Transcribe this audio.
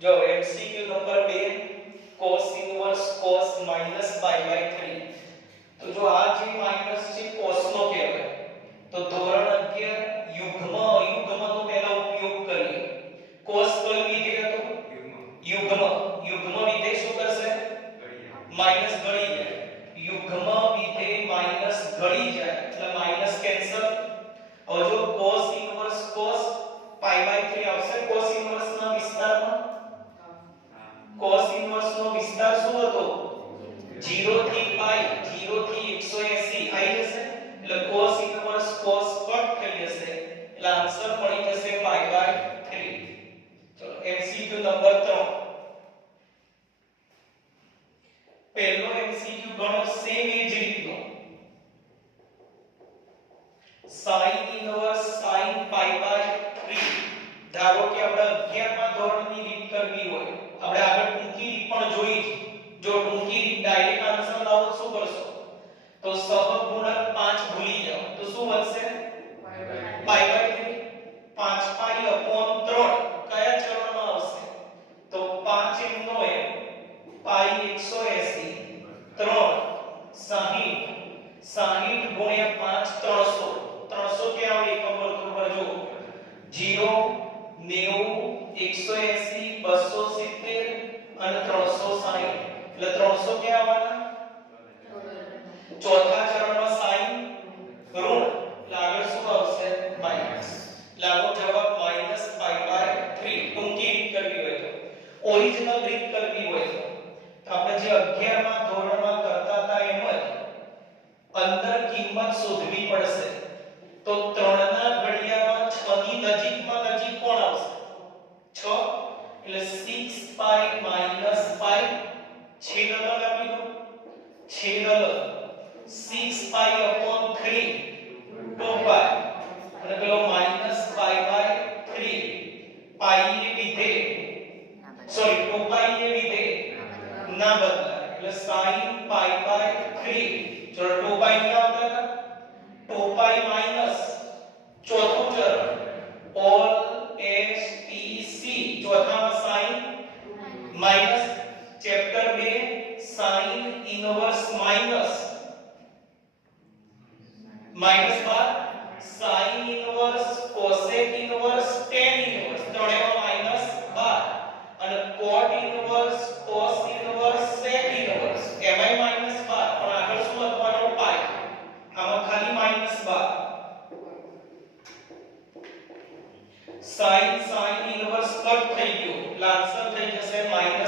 જો MCQ number 2 cos inverse cos minus pi by 3. તો જો આ જે માઈનસ છે cos નો કહેવાય, તો ધોરણ 11 યુગ્મ અયુગ્મનો પહેલા ઉપયોગ કરીએ. cos કયું વિધેય હતું? યુગ્મ. યુગ્મ વિધેય શું કરશે? માઈનસ ગળી જાય. યુગ્મ વિધેય માઈનસ ગળી જાય એટલે માઈનસ કેન્સલ. હવે જો cos inverse cos pi by 3 આવશે cos ઇન્વર્સ ના વિસ્તારમાં. cos ઇન્વર્સ નો વિસ્તાર શું હતો? 0 થી pi, 0 થી 180 આવી જશે એટલે cos ઇન્વર્સ cos કટ થઈ જશે એટલે આન્સર મળી જશે pi by 3. ચલો MCQ નંબર 3. પહેલો MCQ ગણો સેમ એ જ રીતનો. sin inverse sin pi by 3. ધારો કે આપણે 11મા ધોરણની રીત કરવી હોય, આપણે આગળ ટૂંકી રીત પણ જોઈ છે. જો ટૂંકી રીત ડાયરેક્ટ આન્સર લાવો શું કરશો? તો સહગુણક 5 ભૂલી જાઓ તો શું વધશે? pi by 3. 5 pi upon 3 કયા ચરણમાં આવશે? તો 5 એમનો એમ pi 180 3 60 60 ગુણ્યા 5 300 300 કે આવે એકમ વર્તુળ પર જો 0 90 180 270 અને 360 એટલે 300 કે આવવાના? ચોથા ચરણમાં sin ઋણ એટલે આગળ શું આવશે? માઈનસ. લાગો જવાબ માઈનસ pi by 3. ટૂંકી રીત કરવી હોય તો, ઓરિજિનલ રીત કરવી હોય તો આપણે જે 11મા ધોરણમાં કરતા હતા એમ જ અંદર કિંમત શોધવી પડશે. તો 3 ના ઘડિયામાં 6 ની નજીકમાં નજીક કોણ આવશે? 6 એટલે 6 pi minus 5 છેદ અલગ આપી દો. છેદ અલગ 6 pi upon 3 2 pi અને પેલો minus pi by 3. pi એ વિધેય સોરી 2 pi એ વિધેય ના બદલાય એટલે sin pi by 3. ચલો 2 pi ની આવતા હતા 2 pi minus ચોથું ચરણ all s t c ચોથામાં sin minus chapter 2 sin inverse minus minus બાદ sin inverse cosec inverse tan inverse ત્રણેયમાં માઈનસ બાદ અને cot inverse cos inverse sec inverse એમાંય માઈનસ બાદ પણ આગળ શું લખવાનું? pi. આમાં ખાલી માઈનસ બાદ. sin ઇન્વર્સ કટ થઈ ગયું એટલે આન્સર થઈ જશે -2